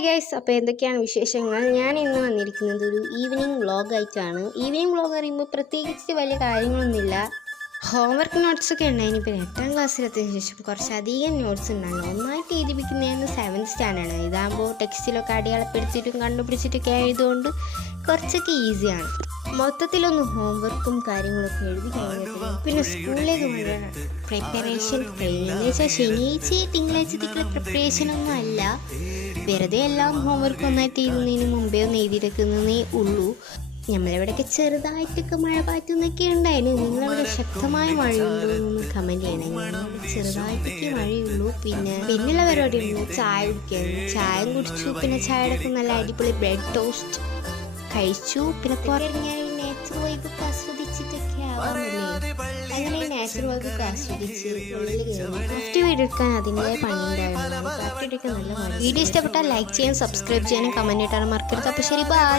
Hi guys, അപ്പോൾ എന്തൊക്കെയാണ് വിശേഷങ്ങൾ? ഞാൻ ഇന്ന് വന്നിരിക്കുന്നത് ഒരു ഈവനിങ് വ്ളോഗായിട്ടാണ്. ഈവനിങ് വ്ളോഗ് പറയുമ്പോൾ പ്രത്യേകിച്ച് വലിയ കാര്യങ്ങളൊന്നുമില്ല. ഹോംവർക്ക് നോട്ട്സൊക്കെ ഉണ്ടായിന്. ഇപ്പോൾ 8ാം ക്ലാസ്സിലെത്തിയ ശേഷം കുറച്ചധികം നോട്ട്സ് ഉണ്ടായിരുന്നു. ഒന്നായിട്ട് എഴുതിപ്പിക്കുന്നതെന്ന് 7th സ്റ്റാൻഡേർഡാണ്. ഇതാകുമ്പോൾ ടെക്സ്റ്റിലൊക്കെ അടയാളപ്പെടുത്തിയിട്ടും കണ്ടുപിടിച്ചിട്ടൊക്കെ ആയതുകൊണ്ട് കുറച്ചൊക്കെ ഈസിയാണ്. മൊത്തത്തിലൊന്ന് ഹോംവർക്കും കാര്യങ്ങളൊക്കെ എഴുതി കഴിഞ്ഞിട്ട് പിന്നെ സ്കൂളിലേക്ക് വേണ്ട പ്രിപ്പറേഷൻ കഴിഞ്ഞെന്ന് വെച്ചാൽ ശനിയാഴ്ച തിങ്കളാഴ്ചത്തേക്കുള്ള പ്രിപ്പറേഷനൊന്നും അല്ല. വെറുതെ എല്ലാം ഹോംവർക്ക് ഒന്നായിട്ട് എഴുതുന്നതിന് മുമ്പേ ഒന്ന് എഴുതിയെടുക്കുന്നതേ ഉള്ളൂ. നമ്മളിവിടെയൊക്കെ ചെറുതായിട്ടൊക്കെ മഴ പാറ്റുന്നൊക്കെ ഉണ്ടായിരുന്നു. നിങ്ങളവിടെ ശക്തമായ മഴയുണ്ടോ എന്ന് കമൻറ്റ് ചെയ്യണേ. ഞങ്ങളിവിടെ ചെറുതായിട്ടൊക്കെ മഴയുള്ളൂ. പിന്നെയുള്ള പരിപാടി ഉണ്ട്, ചായ കുടിക്കായിരുന്നു. ചായ കുടിച്ചു. പിന്നെ ചായയുടെ നല്ല അടിപൊളി ബ്രെഡ് ടോസ്റ്റ് കഴിച്ചു. പിന്നെ പുറത്തിറങ്ങിയാൽ നാച്ചുറൽ വൈബൊക്കെ ആസ്വദിച്ചിട്ടൊക്കെ ആവാമല്ലേ. അങ്ങനെ നാച്ചുറൽ വൈബൊക്കെ ആസ്വദിച്ച് ഉള്ളിൽ കയറി ക്രാഫ്റ്റ് വീഡിയോ എടുക്കാൻ അതിൻ്റെതായ പണി ഉണ്ടായിരുന്നു. ക്രാഫ്റ്റ് വീഡിയോ നല്ല വീഡിയോ ഇഷ്ടപ്പെട്ടാൽ ലൈക്ക് ചെയ്യാൻ, സബ്സ്ക്രൈബ് ചെയ്യാനും കമൻറ്റ് ഇട്ടാനും മറക്കരുത്. അപ്പോൾ ശരി, ബൈ.